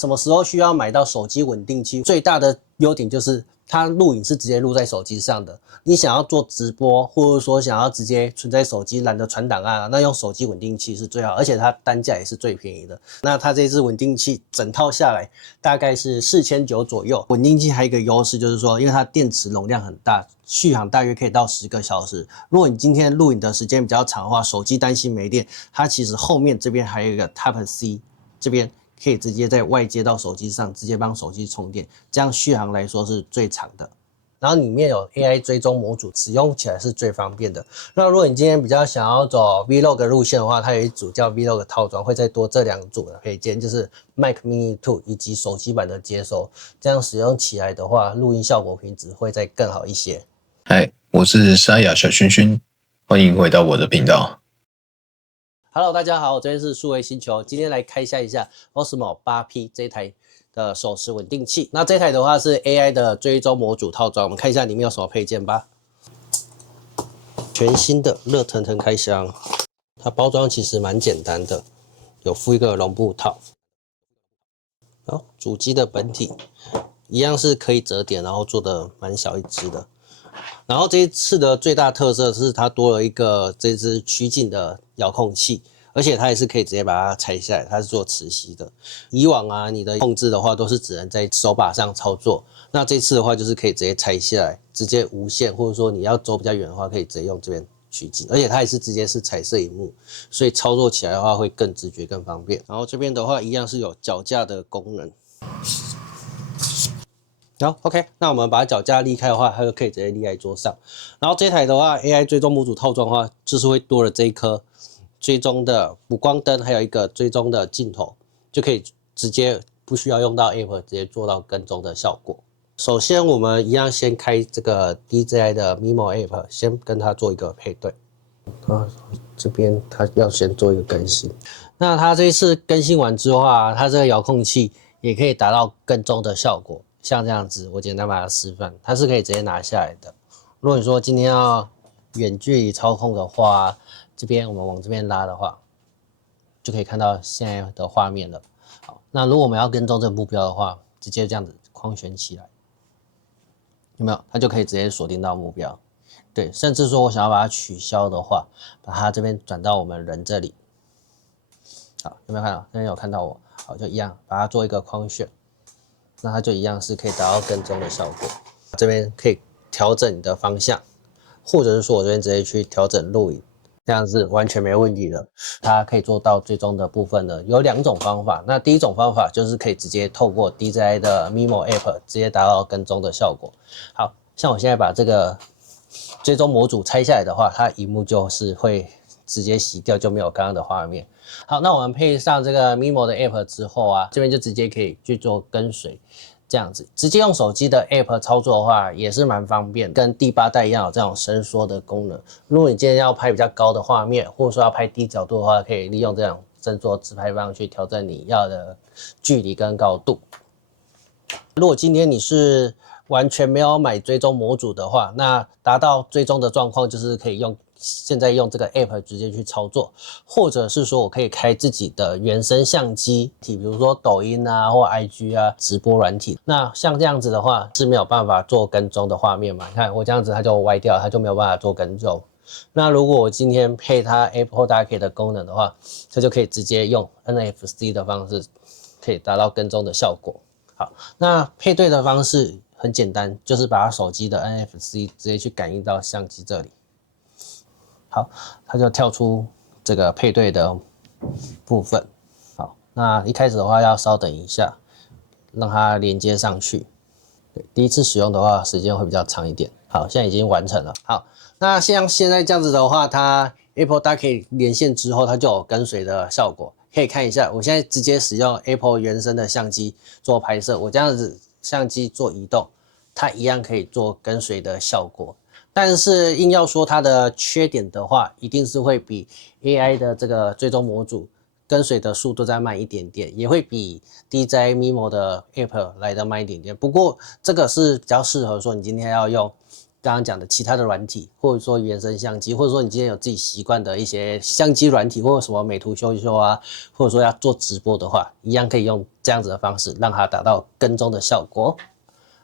什麼時候需要買到手機穩定器？最大的優點就是它錄影是直接錄在手機上的。你想要做直播，或者說想要直接存在手機，懶得傳檔案啊，那用手機穩定器是最好，而且它單價也是最便宜的。那它這支穩定器整套下來大概是4900左右。穩定器還有一個優勢就是說，因為它電池容量很大，續航大約可以到10個小時。如果你今天錄影的時間比较長的話，手機擔心沒電，它其實後面這邊還有一個 Type C， 這邊可以直接在外接到手機上，直接幫手機充電，這樣續航來說是最長的。然後裡面有 AI 追蹤模組，使用起來是最方便的。那如果你今天比較想要走 Vlog 路線的話，它有一組叫 Vlog 套裝，會再多這2組的配件，就是 Mac Mini 2以及手機版的接收。這樣使用起來的話，錄音效果品質會再更好一些。嗨，我是沙啞小薰薰，歡迎回到我的頻道。Hello， 大家好，我這邊是數位星球，今天來開箱一下 Osmo 8P 這台的手持穩定器。那這台的話是 AI 的追蹤模組套裝，我們看一下裡面有什麼配件吧。全新的熱騰騰開箱，它包裝其實蠻簡單的，有附一個絨布套。好，主機的本體一樣是可以折疊，然後做的蠻小一支的。然後這一次的最大特色是它多了一個這支曲徑的遙控器。而且它也是可以直接把它拆下來，它是做磁吸的。以往啊，你的控制的话都是只能在手把上操作，那這次的話就是可以直接拆下來，直接無線，或者說你要走比較遠的話，可以直接用這邊曲徑。而且它也是直接是彩色螢幕，所以操作起來的話會更直覺、更方便。然後這邊的話一樣是有腳架的功能。好 ，OK， 那我們把腳架離開的話，它就可以直接立在桌上。然後這台的話 ，AI 追蹤模組套裝的話，就是會多了這一顆追蹤的補光燈，還有一個追蹤的鏡頭，就可以直接不需要用到 App， 直接做到跟蹤的效果。首先，我們一樣先開這個 DJI 的 Mimo App， 先跟它做一個配對。這邊它要先做一個更新。那它這一次更新完之後啊，它這個遙控器也可以達到跟蹤的效果。像這樣子，我簡單把它示範，它是可以直接拿下來的。如果你說今天要遠距離操控的話，這邊我們往這邊拉的話，就可以看到現在的畫面了。好，那如果我們要跟蹤這個目標的話，直接這樣子框選起來，有沒有？它就可以直接鎖定到目標。對，甚至說我想要把它取消的話，把它這邊轉到我們人這裡。好，有沒有看到？這邊有看到我？好，就一樣，把它做一個框選，那它就一樣是可以達到跟蹤的效果。這邊可以調整你的方向，或者是說我這邊直接去調整錄影。這樣是完全沒問題的。它可以做到追蹤的部分呢，有2種方法。那第一種方法就是可以直接透過 DJI 的 Mimo App 直接達到跟蹤的效果。好，像我現在把這個追蹤模組拆下來的話，它螢幕就是會直接洗掉，就沒有剛剛的畫面。好，那我們配上這個 Mimo 的 App 之後啊，這邊就直接可以去做跟隨。這樣子直接用手機的 App 操作的話，也是蠻方便，跟第8代一樣有這種伸縮的功能。如果你今天要拍比較高的畫面，或者說要拍低角度的話，可以利用這種伸縮自拍棒去調整你要的距離跟高度。如果今天你是完全沒有買追蹤模組的話，那達到追蹤的狀況就是可以現在用這個 App 直接去操作，或者是說我可以開自己的原生相機，比如說抖音啊或 IG 啊直播軟體。那像這樣子的話是沒有辦法做跟蹤的畫面嘛？你看我這樣子它就歪掉，它就沒有辦法做跟蹤。那如果我今天配它 Apple Arcade 的功能的話，它就可以直接用 NFC 的方式可以達到跟蹤的效果。好，那配對的方式很簡單，就是把手機的 NFC 直接去感应到相機這裡。好，它就跳出這個配對的部分。好，那一開始的話要稍等一下，讓它連接上去。對，第一次使用的話時間會比較長一點。好，現在已經完成了。好，那像現在這樣子的話，它 Apple Arcade 連線之後，它就有跟隨的效果。可以看一下，我現在直接使用 Apple 原生的相機做拍攝，我這樣子相機做移動，它一樣可以做跟隨的效果。但是硬要說它的缺點的話，一定是會比 AI 的這個追蹤模組跟隨的速度再慢一點點，也會比 DJI Mimo 的 App 來的慢一點點。不過這個是比較適合說你今天要用剛剛講的其他的軟體，或者說原生相機，或者說你今天有自己習慣的一些相機軟體，或者什麼美圖秀秀啊，或者說要做直播的話，一樣可以用這樣子的方式讓它達到跟蹤的效果。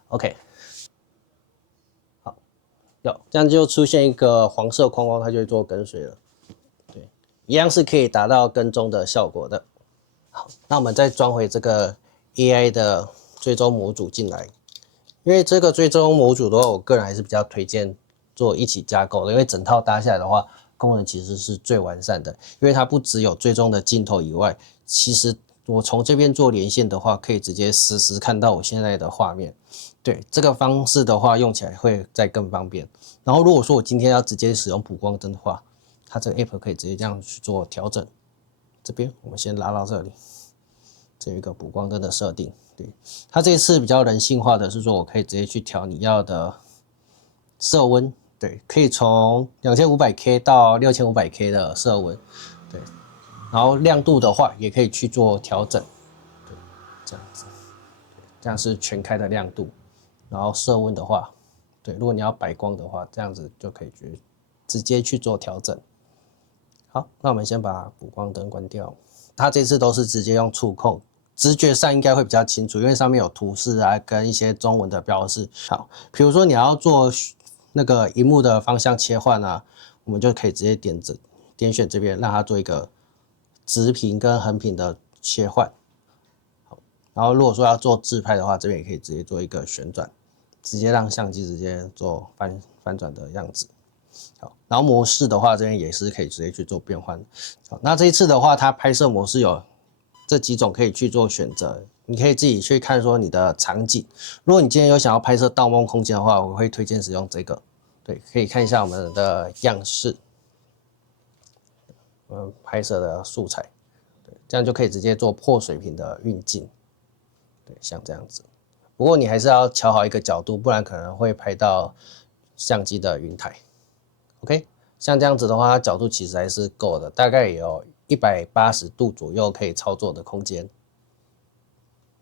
OK， 好，這樣就出現一個黃色框框，它就會做跟隨了。對，一樣是可以達到跟蹤的效果的。好，那我們再裝回這個 AI 的追蹤模組進來。因為這個追蹤模組的話，我個人還是比較推薦做一起架構的，因為整套搭下來的話，功能其實是最完善的。因為它不只有追蹤的鏡頭以外，其實我從這邊做連線的話，可以直接實時看到我現在的畫面。對，這個方式的話，用起來會再更方便。然後如果說我今天要直接使用補光燈的話，它這個 App 可以直接這樣去做調整。這邊我們先拉到這裡，這有一個補光燈的設定。對，它這一次比較人性化的是說，我可以直接去調你要的色溫，對，可以從 2500K 到 6500K 的色溫，對，然後亮度的話也可以去做調整，對，這樣子，這樣是全開的亮度，然後色溫的話，對，如果你要白光的話，這樣子就可以直接去做調整。好，那我們先把補光燈關掉，它這次都是直接用觸控。直覺上應該會比較清楚，因為上面有圖示啊，跟一些中文的標示。好，比如說你要做那個螢幕的方向切換啊，我們就可以直接點選這邊，讓它做一個直屏跟橫屏的切換。好，然後如果說要做自拍的話，這邊也可以直接做一個旋轉，直接讓相機直接做翻轉的樣子。好，然後模式的話，這邊也是可以直接去做變換。好，那這一次的話，它拍攝模式有這幾種可以去做選擇，你可以自己去看說你的場景。如果你今天有想要拍攝盜夢空間的話，我會推薦使用這個。對，可以看一下我們的樣式，拍攝的素材，對，這樣就可以直接做破水平的運鏡。對，像這樣子。不過你還是要調好一個角度，不然可能會拍到相機的雲台。OK， 像這樣子的話，它角度其實還是夠的，大概也有180度左右可以操作的空間。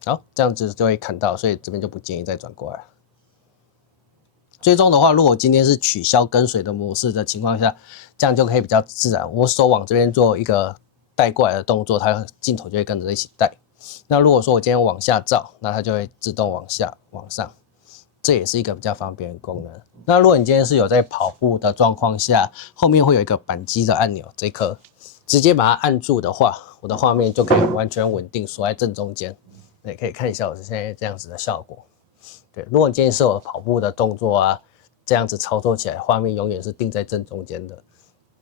好，這樣子就會看到，所以這邊就不建議再轉過來。追蹤的話，如果今天是取消跟隨的模式的情況下，這樣就可以比較自然。我手往這邊做一個帶過來的動作，它鏡頭就會跟着一起帶。那如果說我今天往下照，那它就會自動往下、往上。這也是一個比較方便的功能。那如果你今天是有在跑步的狀況下，後面會有一個扳機的按鈕，這一顆。直接把它按住的話，我的畫面就可以完全穩定鎖在正中間。对，可以看一下我现在這樣子的效果。对，如果你今天是有跑步的動作啊，這樣子操作起來，畫面永遠是定在正中間的。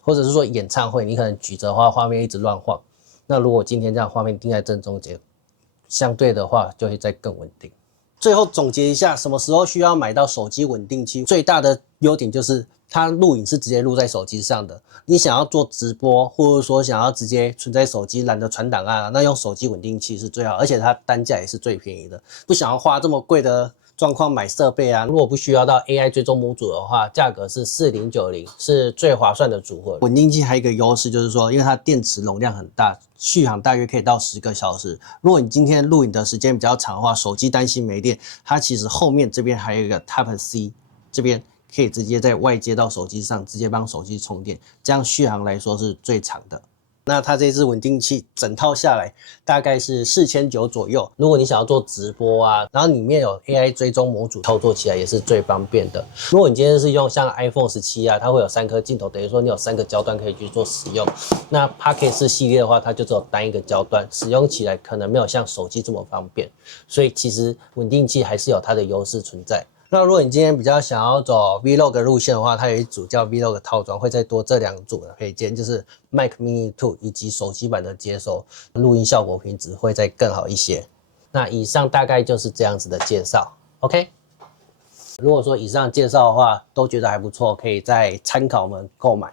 或者是說演唱會，你可能舉着的話，畫面一直亂晃。那如果今天這樣畫面定在正中間，相對的話就會再更穩定。最後總結一下，什麼時候需要買到手機穩定器？最大的優點就是它錄影是直接錄在手機上的。你想要做直播，或者說想要直接存在手機，懶得傳檔案，那用手機穩定器是最好，而且它單價也是最便宜的。不想要花這麼貴的狀況買設備啊，如果不需要到 AI 追蹤模組的話，價格是4090，是最划算的組合。穩定器還有一個優勢就是說，因為它電池容量很大，續航大約可以到10個小時。如果你今天錄影的時間比較長的話，手機擔心沒電，它其實後面這邊還有一個 Type C， 這邊可以直接在外接到手機上，直接幫手機充電，這樣續航來說是最長的。那它這支穩定器整套下來大概是4900左右。如果你想要做直播啊，然後裡面有 AI 追蹤模組，操作起來也是最方便的。如果你今天是用像 iPhone 17啊，它會有3顆鏡頭，等於說你有3個焦段可以去做使用。那 Pocket 系列的話，它就只有單一個焦段，使用起來可能沒有像手機這麼方便。所以其實穩定器還是有它的優勢存在。那如果你今天比較想要走 Vlog 路線的話，它有一組叫 Vlog 套裝，會再多這2組的配件，就是 Mac Mini 2以及手機版的接收，錄音效果品質會再更好一些。那以上大概就是這樣子的介紹 ，OK。如果說以上介紹的話都覺得還不錯，可以再參考我們購買。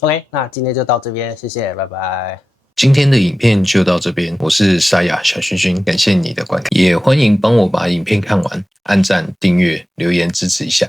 OK， 那今天就到這邊，謝謝，拜拜。今天的影片就到這邊，我是沙啞小薰薰，感謝你的觀看，也歡迎幫我把影片看完，按讚、訂閱、留言支持一下。